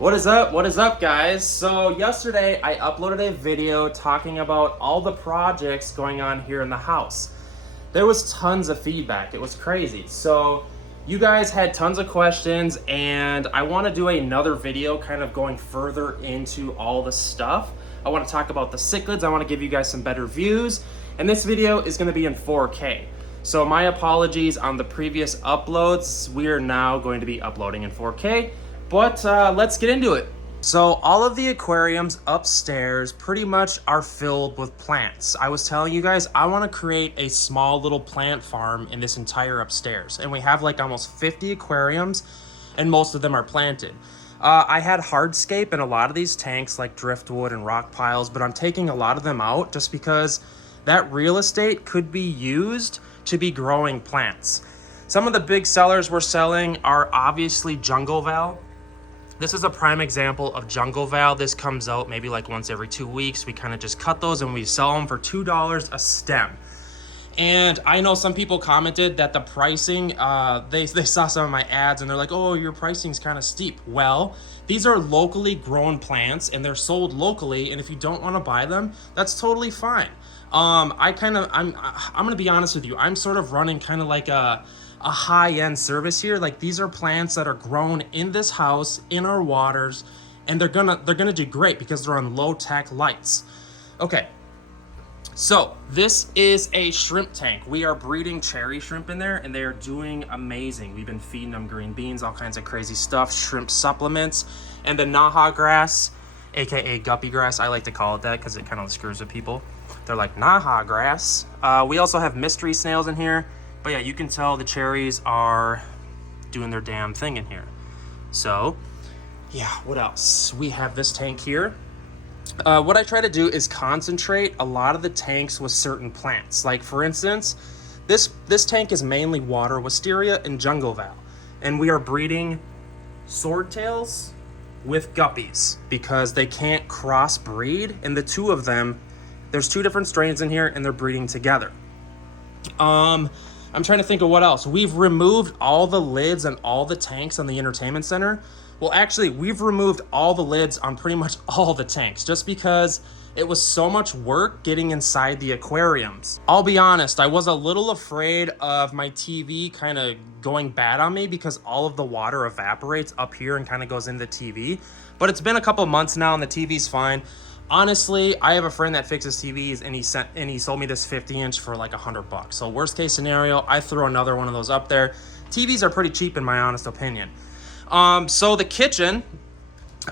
What is up? What is up, guys? So yesterday I uploaded a video talking about all the projects going on here in the house. There was tons of feedback. It was crazy. So you guys had tons of questions and I want to do another video kind of going further into all the stuff. I want to talk about the cichlids. I want to give you guys some better views. And this video is going to be in 4K. So my apologies on the previous uploads. We are now going to be uploading in 4K. But let's get into it. So all of the aquariums upstairs pretty much are filled with plants. I was telling you guys, I want to create a small little plant farm in this entire upstairs. And we have like almost 50 aquariums and most of them are planted. I had hardscape in a lot of these tanks like driftwood and rock piles, but I'm taking a lot of them out just because that real estate could be used to be growing plants. Some of the big sellers we're selling are obviously jungle val. This is a prime example of jungle val. This comes out maybe like once every 2 weeks. We kind of just cut those and we sell them for $2 a stem. And I know some people commented that the pricing, they saw some of my ads and they're like, oh, your pricing's kind of steep. Well, these are locally grown plants and they're sold locally. And if you don't want to buy them, that's totally fine. I'm gonna be honest with you. I'm sort of running kind of like a high-end service here. Like these are plants that are grown in this house in our waters, and they're gonna do great because they're on low-tech lights. Okay, so this is a shrimp tank. We are breeding cherry shrimp in there and they are doing amazing. We've been feeding them green beans, all kinds of crazy stuff, shrimp supplements, and the naha grass, aka guppy grass. I like to call it that because it kind of screws with people. They're like naha grass. We also have mystery snails in here. But yeah, you can tell the cherries are doing their damn thing in here. So, yeah, what else? We have this tank here. What I try to do is concentrate a lot of the tanks with certain plants. Like, for instance, this tank is mainly water wisteria and jungle val. And we are breeding swordtails with guppies because they can't crossbreed. And the two of them, there's two different strains in here and they're breeding together. I'm trying to think of what else. We've removed all the lids and all the tanks on the entertainment center. Well, actually, we've removed all the lids on pretty much all the tanks just because it was so much work getting inside the aquariums. I'll be honest, I was a little afraid of my TV kind of going bad on me because all of the water evaporates up here and kind of goes into the TV. But it's been a couple months now and the TV's fine. Honestly, I have a friend that fixes TVs and he sold me this 50-inch for like $100. So worst case scenario, I throw another one of those up there. TVs are pretty cheap in my honest opinion. So the kitchen,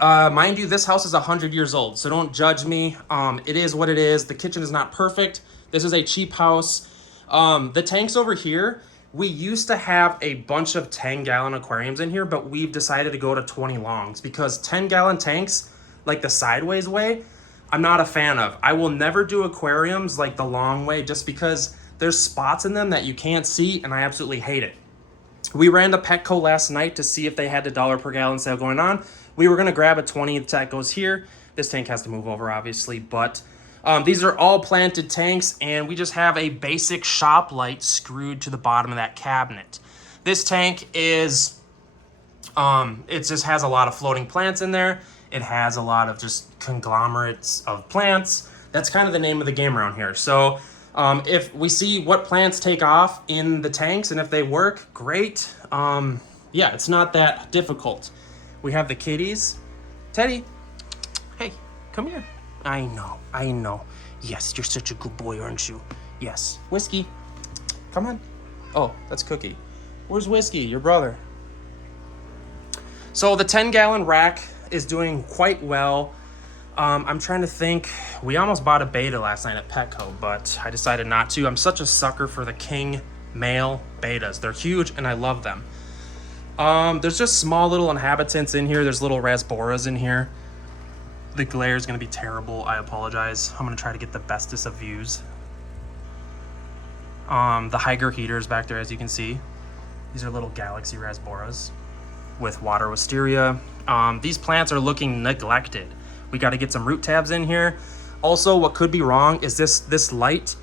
mind you, this house is 100 years old, so don't judge me. It is what it is. The kitchen is not perfect. This is a cheap house. The tanks over here, we used to have a bunch of 10-gallon aquariums in here, but we've decided to go to 20 longs because 10-gallon tanks, like the sideways way, I'm not a fan of. I will never do aquariums like the long way just because there's spots in them that you can't see and I absolutely hate it. We ran to Petco last night to see if they had the $1 per gallon sale going on. We were gonna grab a 20 that goes here. This tank has to move over obviously, but these are all planted tanks and we just have a basic shop light screwed to the bottom of that cabinet. This tank is, it just has a lot of floating plants in there. It has a lot of just conglomerates of plants. That's kind of the name of the game around here. So if we see what plants take off in the tanks and if they work, great. Yeah, it's not that difficult. We have the kitties. Teddy, hey, come here. I know. Yes, you're such a good boy, aren't you? Yes. Whiskey, come on. Oh, that's Cookie. Where's Whiskey, your brother? So the 10-gallon rack is doing quite well. I'm trying to think. We almost bought a beta last night at Petco, but I decided not to. I'm such a sucker for the king male betas. They're huge and I love them. There's just small little inhabitants in here. There's little rasboras in here. The glare is going to be terrible. I apologize. I'm going to try to get the bestest of views. The Higer heaters back there, as you can see. These are little galaxy rasboras with water wisteria. These plants are looking neglected. We got to get some root tabs in here. Also, what could be wrong is this light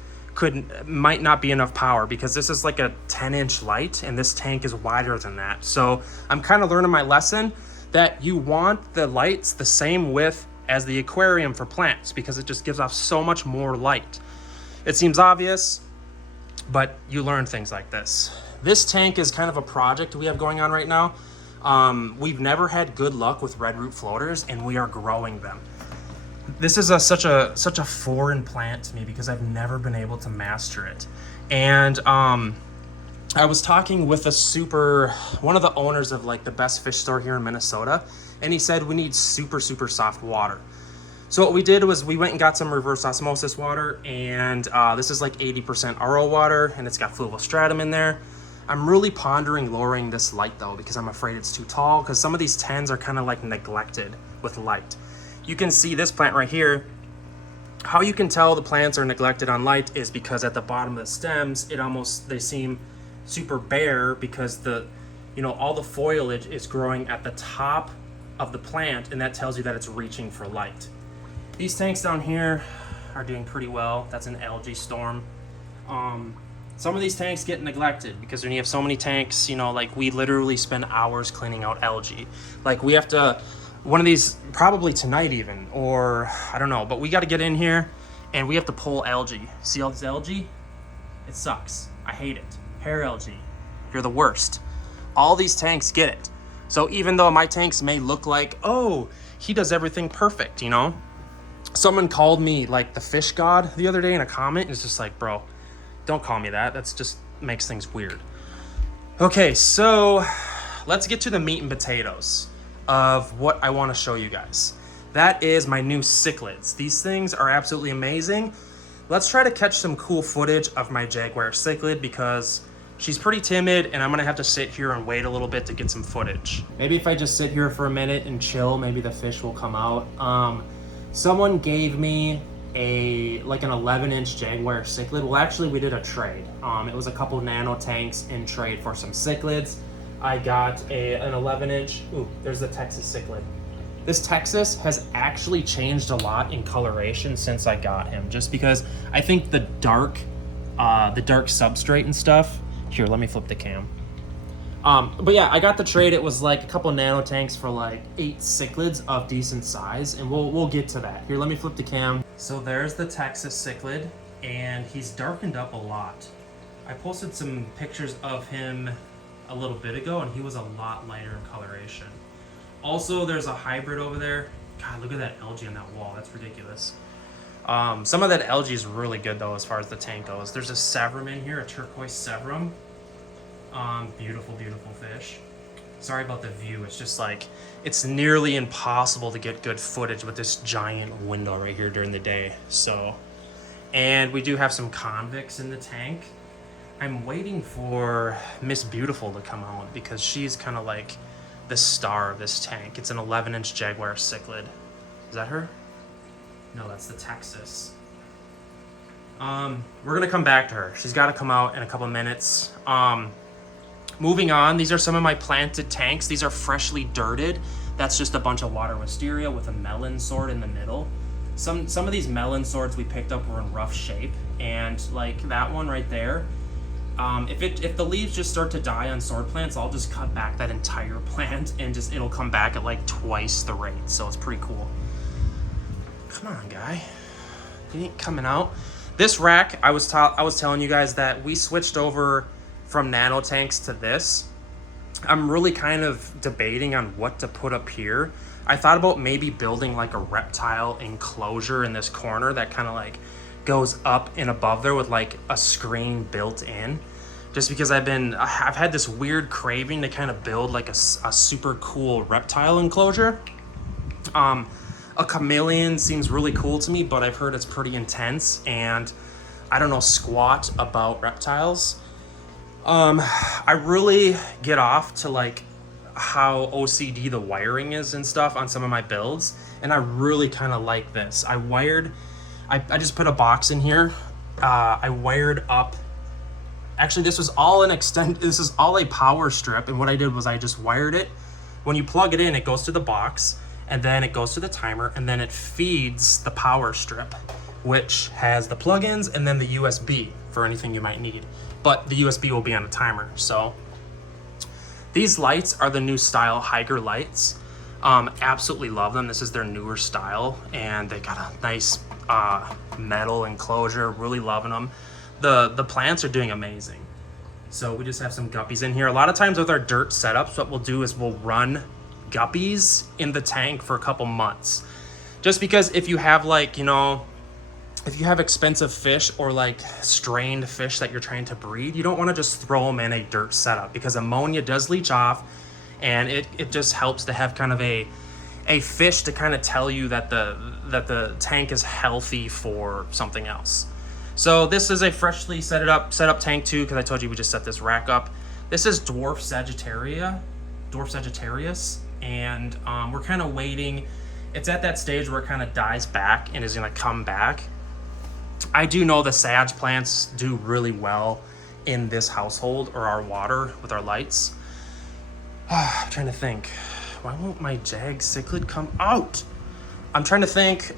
might not be enough power because this is like a 10-inch light and this tank is wider than that. So I'm kind of learning my lesson. that you want the lights the same width as the aquarium for plants because it just gives off so much more light. It seems obvious, but you learn things like this. This tank is kind of a project we have going on right now. We've never had good luck with red root floaters, and we are growing them. This is such a foreign plant to me because I've never been able to master it. And I was talking with one of the owners of like the best fish store here in Minnesota, and he said we need super soft water. So what we did was we went and got some reverse osmosis water, and this is like 80% RO water, and it's got fluvostratum in there. I'm really pondering lowering this light though, because I'm afraid it's too tall, because some of these tens are kind of like neglected with light. You can see this plant right here. How you can tell the plants are neglected on light is because at the bottom of the stems, they seem super bare because all the foliage is growing at the top of the plant, and that tells you that it's reaching for light. These tanks down here are doing pretty well. That's an algae storm. Some of these tanks get neglected because when you have so many tanks, like we literally spend hours cleaning out algae. Like we have to, one of these probably tonight even, or I don't know, but we got to get in here and we have to pull algae. See all this algae? It sucks. I hate it. Hair algae. You're the worst. All these tanks get it. So even though my tanks may look like, oh, he does everything perfect, Someone called me like the fish god the other day in a comment, and it's just like, bro, don't call me that. That's just makes things weird. Okay, so let's get to the meat and potatoes of what I want to show you guys. That is my new cichlids. These things are absolutely amazing. Let's try to catch some cool footage of my Jaguar cichlid because she's pretty timid, and I'm gonna have to sit here and wait a little bit to get some footage. Maybe if I just sit here for a minute and chill, maybe the fish will come out. Someone gave me an 11-inch Jaguar cichlid. Well, actually, we did a trade. It was a couple nano tanks in trade for some cichlids. I got an 11-inch. Ooh, there's the Texas cichlid. This Texas has actually changed a lot in coloration since I got him, just because I think the dark substrate and stuff. Here, let me flip the cam. But yeah, I got the trade. It was like a couple nano tanks for like 8 cichlids of decent size, and we'll get to that. Here, let me flip the cam. So there's the Texas cichlid, and he's darkened up a lot. I posted some pictures of him a little bit ago, and he was a lot lighter in coloration. Also, there's a hybrid over there. God, look at that algae on that wall. That's ridiculous. Some of that algae is really good though, as far as the tank goes. There's a severum in here, a turquoise severum. Beautiful fish. Sorry about the view. It's just like, it's nearly impossible to get good footage with this giant window right here during the day. So, and we do have some convicts in the tank. I'm waiting for Miss Beautiful to come out because she's kind of like the star of this tank. It's an 11-inch Jaguar cichlid. Is that her? No, that's the Texas. We're gonna come back to her. She's got to come out in a couple minutes. Moving on, these are some of my planted tanks. These are freshly dirted. That's just a bunch of water wisteria with a melon sword in the middle. Some of these melon swords we picked up were in rough shape, and like that one right there, if the leaves just start to die on sword plants, I'll just cut back that entire plant and it'll come back at like twice the rate. So it's pretty cool. Come on, guy. You ain't coming out. This rack, I was telling you guys that we switched over from nano tanks to this. I'm really kind of debating on what to put up here. I thought about maybe building like a reptile enclosure in this corner that kind of like goes up and above there with like a screen built in, just because I've had this weird craving to kind of build like a super cool reptile enclosure. A chameleon seems really cool to me, but I've heard it's pretty intense and I don't know squat about reptiles. I really get off to like how OCD the wiring is and stuff on some of my builds, and I really kind of like this. I just put a box in here. I wired up. Actually, this is all a power strip, and what I did was I just wired it. When you plug it in, it goes to the box, and then it goes to the timer, and then it feeds the power strip, which has the plugins and then the USB for anything you might need. But the USB will be on a timer. So these lights are the new style Higer lights. Absolutely love them. This is their newer style, and they got a nice metal enclosure. Really loving them. The plants are doing amazing. So we just have some guppies in here. A lot of times with our dirt setups, what we'll do is we'll run guppies in the tank for a couple months. Just because if you have like, you know, if you have expensive fish or like strained fish that you're trying to breed, you don't want to just throw them in a dirt setup, because ammonia does leach off, and it just helps to have kind of a fish to kind of tell you that the tank is healthy for something else. So this is a freshly set up tank too, because I told you we just set this rack up. This is dwarf Sagittarius, and we're kind of waiting. It's at that stage where it kind of dies back and is going to come back. I do know the Sag plants do really well in this household, or our water with our lights. I'm trying to think. Why won't my Cichlid come out? I'm trying to think.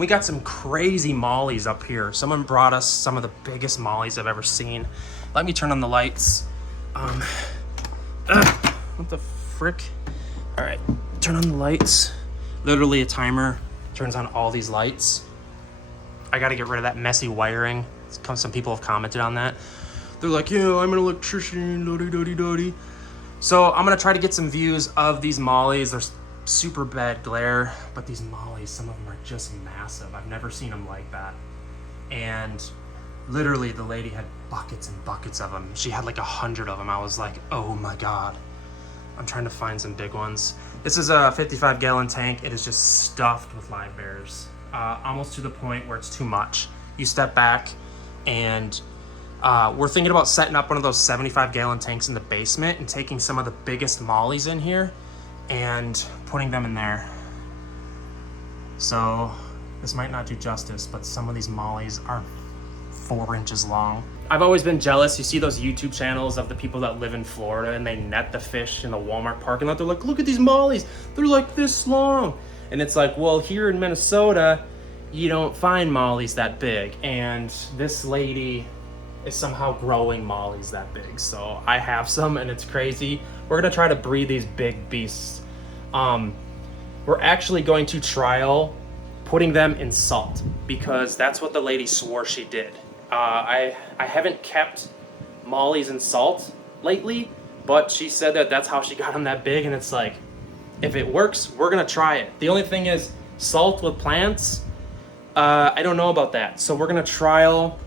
We got some crazy mollies up here. Someone brought us some of the biggest mollies I've ever seen. Let me turn on the lights. What the frick? All right, turn on the lights. Literally a timer turns on all these lights. I got to get rid of that messy wiring. Some people have commented on that. They're like, yeah, I'm an electrician, dotty. So I'm going to try to get some views of these mollies. There's super bad glare, but these mollies, some of them are just massive. I've never seen them like that. And literally the lady had buckets and buckets of them. She had like 100 of them. I was like, oh my God. I'm trying to find some big ones. This is a 55-gallon tank. It is just stuffed with Livebearers. Almost to the point where it's too much. You step back, and we're thinking about setting up one of those 75-gallon tanks in the basement and taking some of the biggest mollies in here and putting them in there. So this might not do justice, but some of these mollies are 4 inches long. I've always been jealous. You see those YouTube channels of the people that live in Florida and they net the fish in the Walmart parking lot. They're like, look at these mollies. They're like this long. And it's like, well, here in Minnesota, you don't find mollies that big. And this lady is somehow growing mollies that big. So I have some, and it's crazy. We're gonna try to breed these big beasts. We're actually going to trial putting them in salt, because that's what the lady swore she did. I haven't kept mollies in salt lately, but she said that that's how she got them that big, and it's like, if it works, we're gonna try it. The only thing is, salt with plants, I don't know about that. So we're gonna trial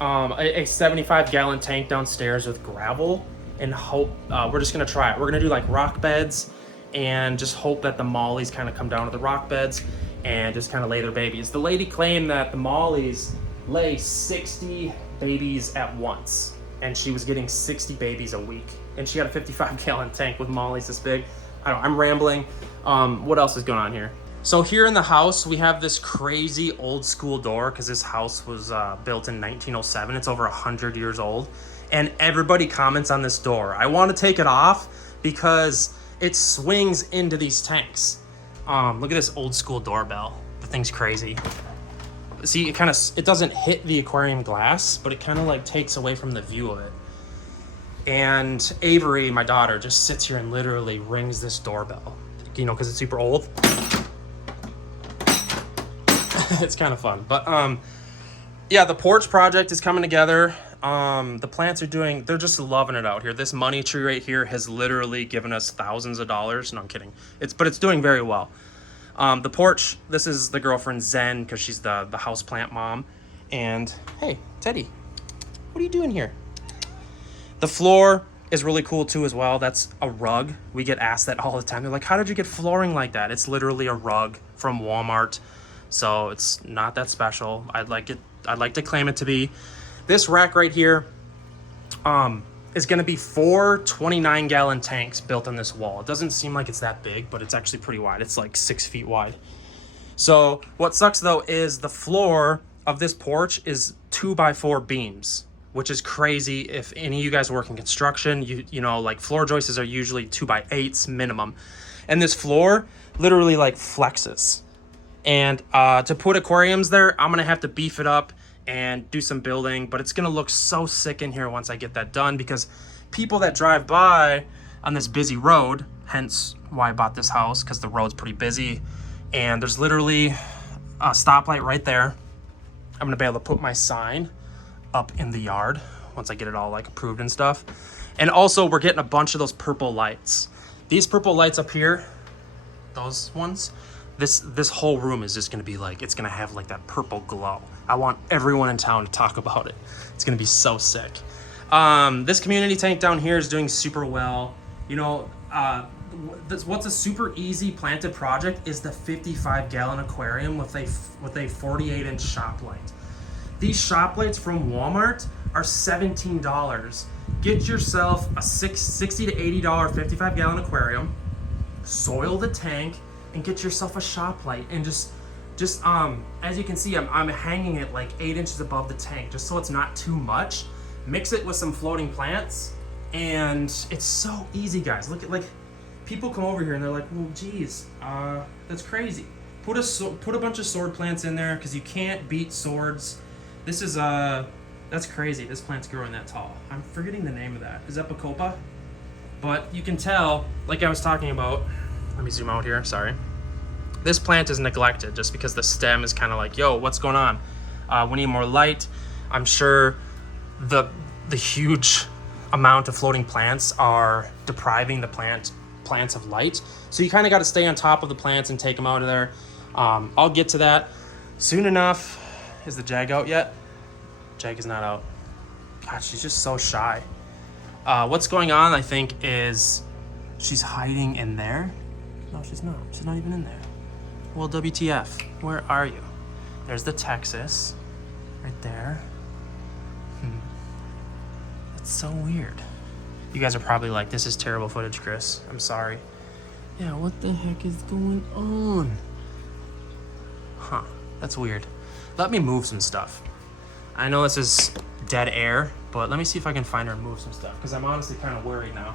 a 75-gallon tank downstairs with gravel, and hope, we're just gonna try it. We're gonna do like rock beds, and just hope that the mollies kind of come down to the rock beds and just kind of lay their babies. The lady claimed that the mollies lay 60 babies at once, and she was getting 60 babies a week, and she had a 55-gallon tank with mollies this big. I don't know, I'm rambling. What else is going on here? So here in the house, we have this crazy old school door, because this house was built in 1907. It's over 100 years old, and everybody comments on this door. I want to take it off because it swings into these tanks. Look at this old school doorbell. The thing's crazy. See, it doesn't hit the aquarium glass, but it kind of like takes away from the view of it. And Avery, my daughter, just sits here and literally rings this doorbell, you know, because it's super old. It's kind of fun. But yeah, the porch project is coming together. The plants they're just loving it out here. This money tree right here has literally given us thousands of dollars. No, I'm kidding. But it's doing very well. The porch, this is the girlfriend Zen, because she's the house plant mom. And hey, Teddy, what are you doing here? The floor is really cool too as well. That's a rug. We get asked that all the time. They're like, how did you get flooring like that? It's literally a rug from Walmart. So it's not that special. I'd like to claim it to be. This rack right here is going to be 4 29-gallon tanks built on this wall. It doesn't seem like it's that big, but it's actually pretty wide. It's like 6 feet wide. So what sucks though is the floor of this porch is 2x4 beams, which is crazy. If any of you guys work in construction, you know, like floor joists are usually 2x8s minimum. And this floor literally like flexes. And to put aquariums there, I'm gonna have to beef it up and do some building, but it's gonna look so sick in here once I get that done, because people that drive by on this busy road hence why I bought this house, because the road's pretty busy. And there's literally a stoplight right there. I'm gonna be able to put my sign up in the yard once I get it all like approved and stuff. And also we're getting a bunch of those purple lights. These purple lights up here, those ones, this whole room is just gonna be like, it's gonna have like that purple glow. I want everyone in town to talk about it. It's gonna be so sick. This community tank down here is doing super well. You know, what's a super easy planted project is the 55-gallon aquarium with a 48-inch shop light. These shop lights from Walmart are $17. Get yourself a $60 to $80 55-gallon aquarium, soil the tank, and get yourself a shop light. And just as you can see, I'm hanging it like 8 inches above the tank, just so it's not too much. Mix it with some floating plants, and it's so easy, guys. Look at, like, people come over here and they're like, well, geez, that's crazy. Put a bunch of sword plants in there, because you can't beat swords. This is that's crazy. This plant's growing that tall. I'm forgetting the name of that. Is that Bacopa? But you can tell, like I was talking about, let me zoom out here, sorry. This plant is neglected just because the stem is kind of like, yo, what's going on? We need more light. I'm sure the huge amount of floating plants are depriving the plants of light. So you kind of got to stay on top of the plants and take them out of there. I'll get to that soon enough. Is the Jag out yet? Jag is not out. God, she's just so shy. What's going on, I think, is she's hiding in there. No, she's not. She's not even in there. Well, WTF, where are you? There's the Texas right there. That's so weird. You guys are probably like, this is terrible footage, Chris. I'm sorry. Yeah, what the heck is going on? Huh, that's weird. Let me move some stuff. I know this is dead air, but let me see if I can find her and move some stuff, because I'm honestly kind of worried now.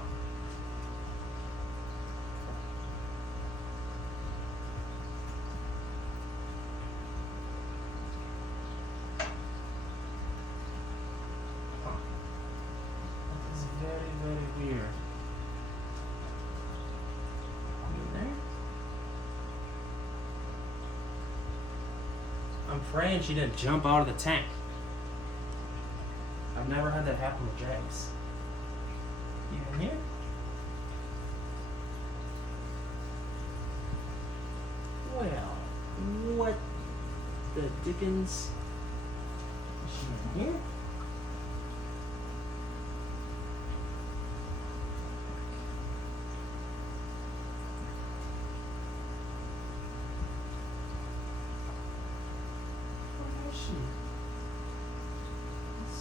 I'm praying she didn't jump out of the tank. I've never had that happen with Jags. You in here? Well, what the dickens? Is she in here?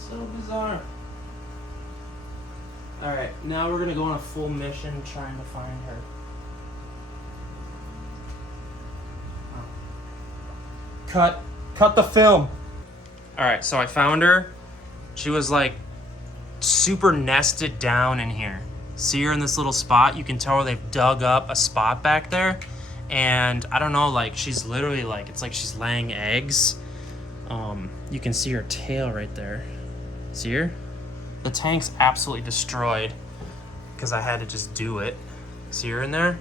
So bizarre. Alright, now we're gonna go on a full mission trying to find her. Oh. Cut the film. Alright, so I found her. She was like super nested down in here. See her in this little spot? You can tell they've dug up a spot back there. And I don't know, like she's literally like, it's like she's laying eggs. You can see her tail right there. See her? The tank's absolutely destroyed because I had to just do it. See her in there?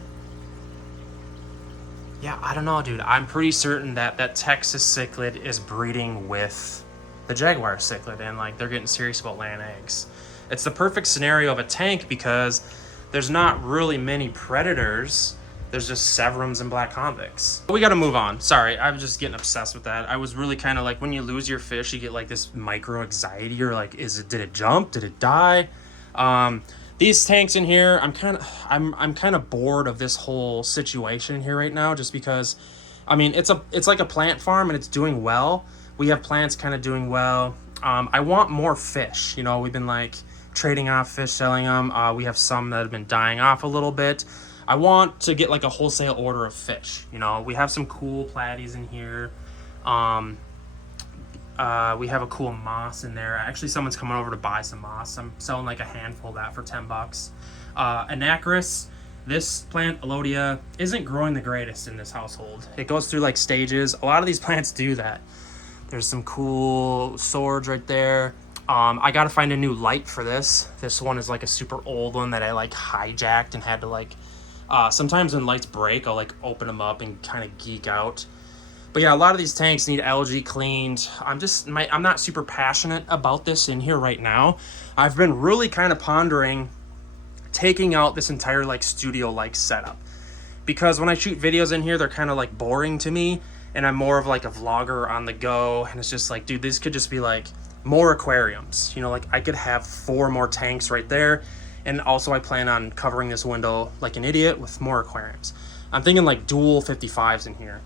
Yeah, I don't know, dude. I'm pretty certain that that Texas cichlid is breeding with the Jaguar cichlid, and like they're getting serious about laying eggs. It's the perfect scenario of a tank because there's not really many predators. There's just Severums and black convicts. We gotta move on. Sorry, I'm just getting obsessed with that. I was really kind of like, when you lose your fish, you get like this micro anxiety. You're like, did it jump? Did it die? These tanks in here, I'm kind of bored of this whole situation here right now, just because, I mean, it's like a plant farm and it's doing well. We have plants kind of doing well. I want more fish. You know, we've been like trading off fish, selling them. We have some that have been dying off a little bit. I want to get like a wholesale order of fish. You know, we have some cool platies in here. We have a cool moss in there. Actually, someone's coming over to buy some moss. I'm selling like a handful of that for $10. Anacris, this plant, Alodia, isn't growing the greatest in this household. It goes through like stages. A lot of these plants do that. There's some cool swords right there. I gotta find a new light for this. This one is like a super old one that I like hijacked and had to like Sometimes when lights break, I'll like open them up and kind of geek out. But yeah, a lot of these tanks need algae cleaned. I'm not super passionate about this in here right now. I've been really kind of pondering taking out this entire like studio-like setup, because when I shoot videos in here, they're kind of like boring to me, and I'm more of like a vlogger on the go, and it's just like, dude, this could just be like more aquariums. You know, like I could have 4 more tanks right there, and also I plan on covering this window like an idiot with more aquariums. I'm thinking like dual 55s in here,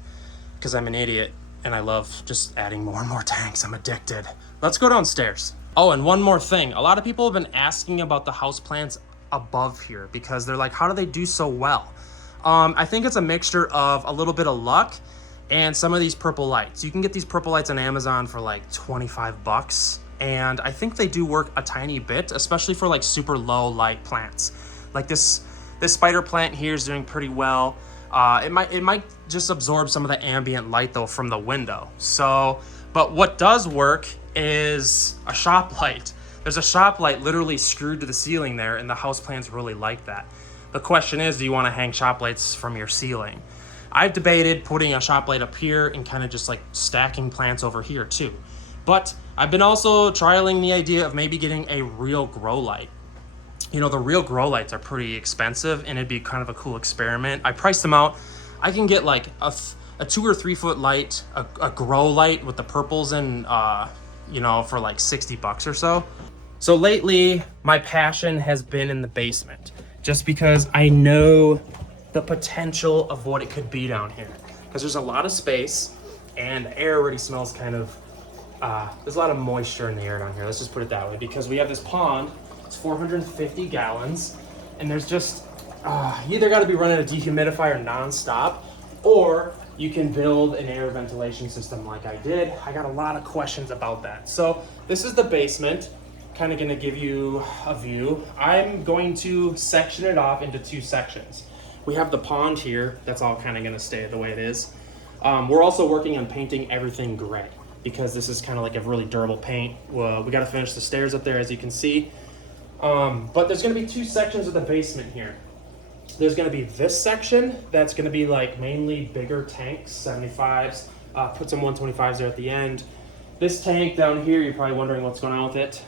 because I'm an idiot and I love just adding more and more tanks. I'm addicted. Let's go downstairs. Oh, and one more thing. A lot of people have been asking about the house plants above here, because they're like, how do they do so well? I think it's a mixture of a little bit of luck and some of these purple lights. You can get these purple lights on Amazon for like 25 bucks. And I think they do work a tiny bit, especially for like super low light plants. Like this spider plant here is doing pretty well. It might just absorb some of the ambient light though from the window. So, but what does work is a shop light. There's a shop light literally screwed to the ceiling there, and the houseplants really like that. The question is, do you want to hang shop lights from your ceiling? I've debated putting a shop light up here and kind of just like stacking plants over here too. But I've been also trialing the idea of maybe getting a real grow light. You know, the real grow lights are pretty expensive, and it'd be kind of a cool experiment. I priced them out. I can get like a 2 or 3 foot light, a grow light with the purples and, you know, for like 60 bucks or so. So lately, my passion has been in the basement, just because I know the potential of what it could be down here. Because there's a lot of space, and the air already smells kind of, there's a lot of moisture in the air down here. Let's just put it that way, because we have this pond. It's 450 gallons, and there's just, you either got to be running a dehumidifier nonstop, or you can build an air ventilation system like I did. I got a lot of questions about that. So this is the basement. Kind of going to give you a view. I'm going to section it off into 2 sections. We have the pond here. That's all kind of going to stay the way it is. We're also working on painting everything gray, because this is kind of like a really durable paint. Well, we got to finish the stairs up there, as you can see. But there's going to be 2 sections of the basement here. There's going to be this section that's going to be like mainly bigger tanks, 75s. Put some 125s there at the end. This tank down here, you're probably wondering what's going on with it.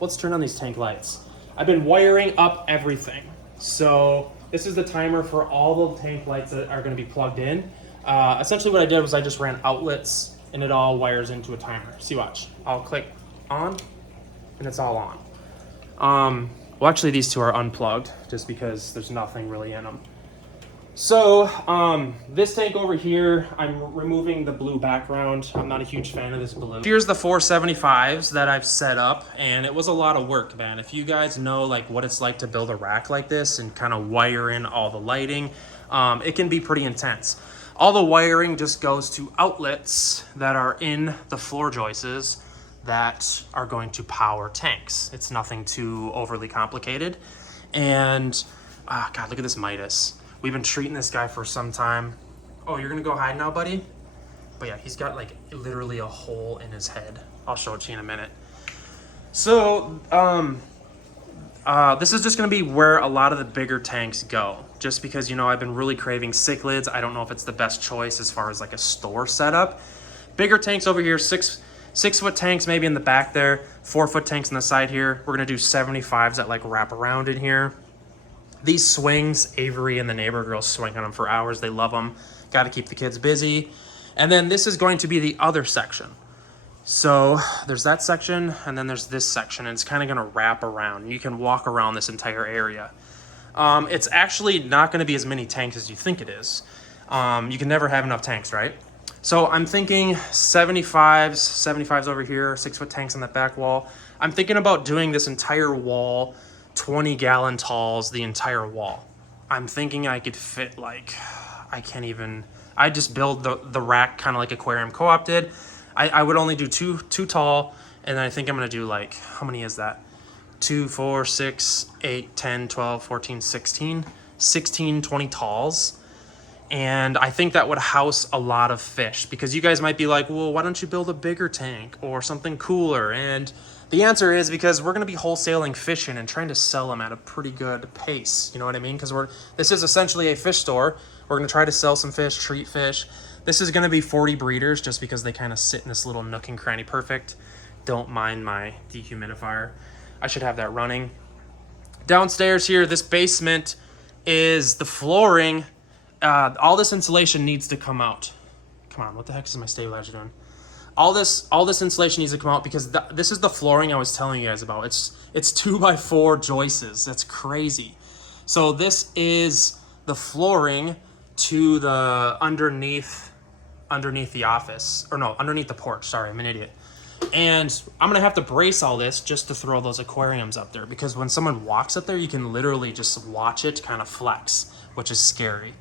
Let's turn on these tank lights. I've been wiring up everything. So this is the timer for all the tank lights that are going to be plugged in. Essentially what I did was I just ran outlets, and it all wires into a timer. See, watch. I'll click on, and it's all on. Well, actually these 2 are unplugged, just because there's nothing really in them. So this tank over here, I'm removing the blue background. I'm not a huge fan of this blue. Here's the 475s that I've set up, and it was a lot of work, man. If you guys know like what it's like to build a rack like this and kind of wire in all the lighting, it can be pretty intense. All the wiring just goes to outlets that are in the floor joists that are going to power tanks. It's nothing too overly complicated. And God, look at this Midas. We've been treating this guy for some time. Oh, you're gonna go hide now, buddy? But yeah, he's got like literally a hole in his head. I'll show it to you in a minute. So this is just gonna be where a lot of the bigger tanks go, just because, you know, I've been really craving cichlids. I don't know if it's the best choice as far as like a store setup. Bigger tanks over here, 6 foot tanks maybe in the back there, 4 foot tanks on the side here. We're gonna do 75s that like wrap around in here. These swings, Avery and the neighbor girls swing on them for hours. They love them. Got to keep the kids busy. And then this is going to be the other section. So there's that section, and then there's this section, and it's kind of going to wrap around. You can walk around this entire area. It's actually not going to be as many tanks as you think it is. You can never have enough tanks, right? So I'm thinking 75s over here, 6 foot tanks on that back wall. I'm thinking about doing this entire wall 20-gallon talls, the entire wall. I'm thinking I could fit like, I just build the rack kind of like Aquarium Co-op did. I would only do two tall, and then I think I'm gonna do like, how many is that? 2, 4, 6, 8, 10, 12, 14, 16, 20 talls. And I think that would house a lot of fish, because you guys might be like, well, why don't you build a bigger tank or something cooler? And the answer is because we're going to be wholesaling fish in and trying to sell them at a pretty good pace. You know what I mean? Because this is essentially a fish store. We're going to try to sell some fish, treat fish. This is going to be 40 breeders just because they kind of sit in this little nook and cranny. Perfect. Don't mind my dehumidifier. I should have that running. Downstairs here, this basement is the flooring. All this insulation needs to come out. Come on, what the heck is my stabilizer doing? All this insulation needs to come out because this is the flooring I was telling you guys about. It's 2x4 joists. That's crazy. So this is the flooring to the underneath the office, or no, underneath the porch. Sorry, I'm an idiot. And I'm gonna have to brace all this just to throw those aquariums up there, because when someone walks up there, you can literally just watch it kind of flex, which is scary.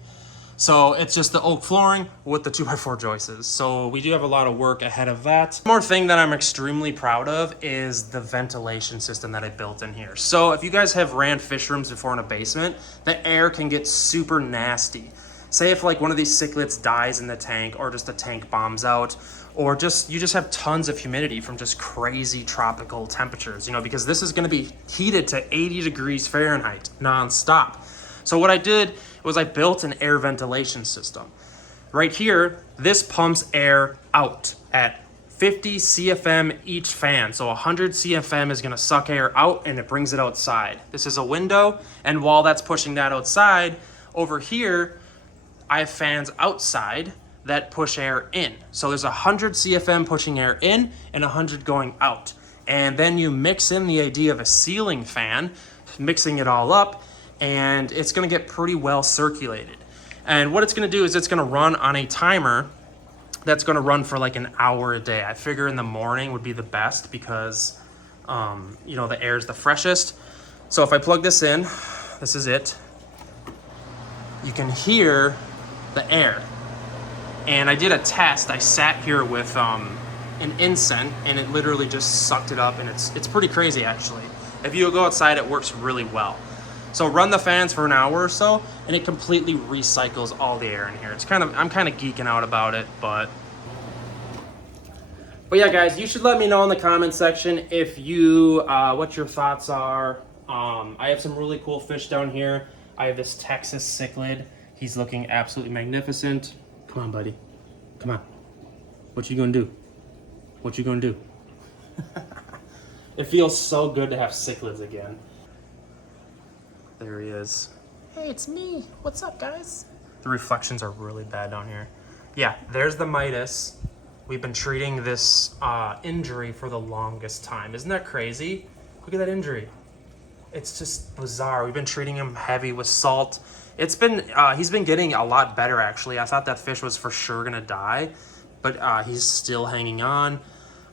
So it's just the oak flooring with the 2x4 joists. So we do have a lot of work ahead of that. One more thing that I'm extremely proud of is the ventilation system that I built in here. So if you guys have ran fish rooms before in a basement, the air can get super nasty. Say if like one of these cichlids dies in the tank, or just the tank bombs out, or you just have tons of humidity from just crazy tropical temperatures, you know, because this is gonna be heated to 80 degrees Fahrenheit nonstop. So what I did was I built an air ventilation system. Right here, this pumps air out at 50 CFM each fan. So 100 CFM is gonna suck air out and it brings it outside. This is a window, and while that's pushing that outside, over here, I have fans outside that push air in. So there's 100 CFM pushing air in and 100 going out. And then you mix in the idea of a ceiling fan, mixing it all up, and it's gonna get pretty well circulated. And what it's gonna do is it's gonna run on a timer that's gonna run for like an hour a day. I figure in the morning would be the best because, you know, the air is the freshest. So if I plug this in, this is it. You can hear the air. And I did a test. I sat here with an incense, and it literally just sucked it up, and it's pretty crazy actually. If you go outside, it works really well. So run the fans for an hour or so, and it completely recycles all the air in here. I'm kind of geeking out about it, but yeah, guys, you should let me know in the comment section if what your thoughts are. I have some really cool fish down here. I have this Texas cichlid. He's looking absolutely magnificent. Come on, buddy. Come on. What you gonna do? What you gonna do? It feels so good to have cichlids again. There he is. Hey, it's me. What's up, guys? The reflections are really bad down here. Yeah, there's the Midas. We've been treating this injury for the longest time. Isn't that crazy? Look at that injury. It's just bizarre. We've been treating him heavy with salt. He's been getting a lot better, actually. I thought that fish was for sure gonna die, but he's still hanging on.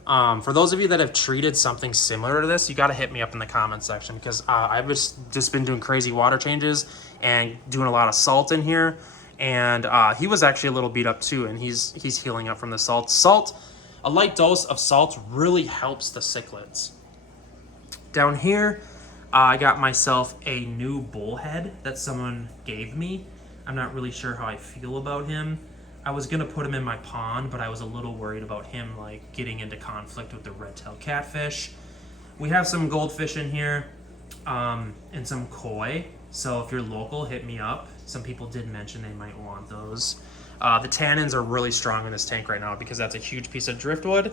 For those of you that have treated something similar to this, you got to hit me up in the comment section, because I've just been doing crazy water changes and doing a lot of salt in here, and he was actually a little beat up too, and he's healing up from the salt. A light dose of salt really helps the cichlids. Down here, I got myself a new bullhead that someone gave me. I'm not really sure how I feel about him. I was gonna put him in my pond, but I was a little worried about him like getting into conflict with the red-tailed catfish. We have some goldfish in here, and some koi. So if you're local, hit me up. Some people did mention they might want those. The tannins are really strong in this tank right now because that's a huge piece of driftwood,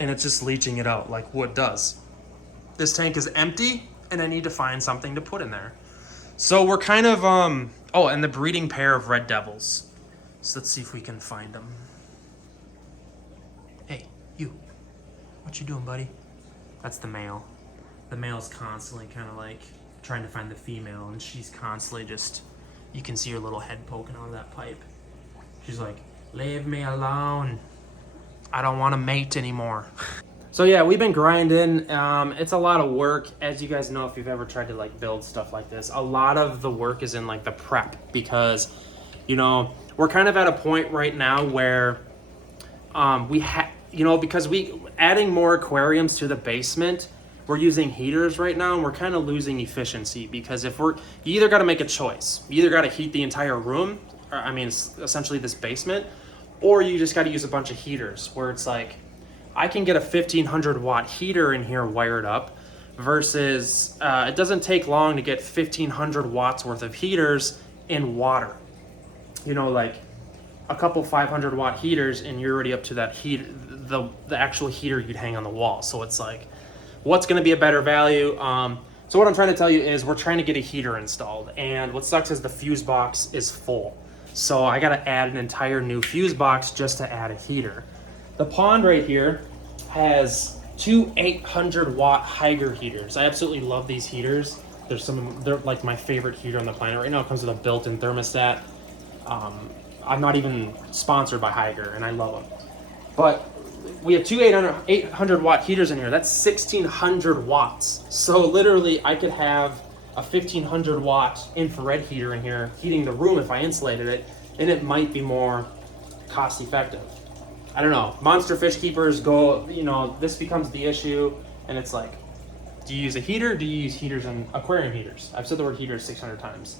and it's just leaching it out like wood does. This tank is empty, and I need to find something to put in there. So we're kind of, oh, and the breeding pair of red devils. So let's see if we can find them. Hey, you. What you doing, buddy? That's the male. The male's constantly kind of like trying to find the female, and she's constantly just, you can see her little head poking out of that pipe. She's like, leave me alone. I don't want to mate anymore. So yeah, we've been grinding. It's a lot of work. As you guys know, if you've ever tried to like build stuff like this, a lot of the work is in like the prep, because, you know, we're kind of at a point right now where because adding more aquariums to the basement, we're using heaters right now, and we're kind of losing efficiency, because you either got to make a choice. You either got to heat the entire room, essentially this basement, or you just got to use a bunch of heaters where it's like, I can get a 1500 watt heater in here wired up versus it doesn't take long to get 1500 watts worth of heaters in water. You know, like a couple 500 watt heaters and you're already up to that heat, the actual heater you'd hang on the wall. So it's like, what's going to be a better value? So what I'm trying to tell you is we're trying to get a heater installed, and what sucks is the fuse box is full. So I got to add an entire new fuse box just to add a heater. The pond right here has two 800 watt Jaguar heaters. I absolutely love these heaters. They're like my favorite heater on the planet. Right now it comes with a built-in thermostat. I'm not even sponsored by Jaguar, and I love them. But we have two 800 watt heaters in here. That's 1600 watts. So literally I could have a 1500 watt infrared heater in here heating the room if I insulated it, and it might be more cost effective. I don't know. Monster fish keepers go, you know, this becomes the issue, and it's like, do you use a heater? Do you use heaters and aquarium heaters? I've said the word heater 600 times.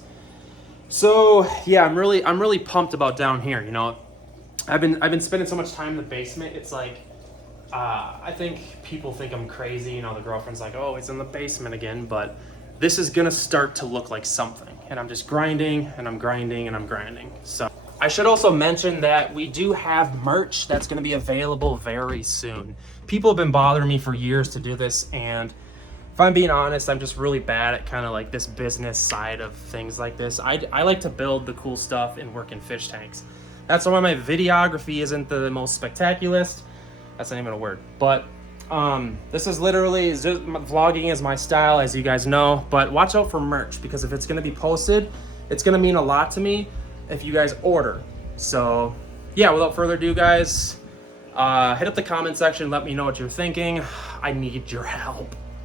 So yeah, I'm really pumped about down here. You know, I've been spending so much time in the basement. It's like, I think people think I'm crazy. You know, the girlfriend's like, oh, it's in the basement again, but this is gonna start to look like something. And I'm just grinding and I'm grinding and I'm grinding. So I should also mention that we do have merch that's gonna be available very soon. People have been bothering me for years to do this, and if I'm being honest, I'm just really bad at kind of like this business side of things like this. I like to build the cool stuff and work in fish tanks. That's why my videography isn't the most spectacularist. That's not even a word. But this is literally, vlogging is my style, as you guys know. But watch out for merch, because if it's going to be posted, it's going to mean a lot to me if you guys order. So yeah, without further ado, guys, hit up the comment section. Let me know what you're thinking. I need your help.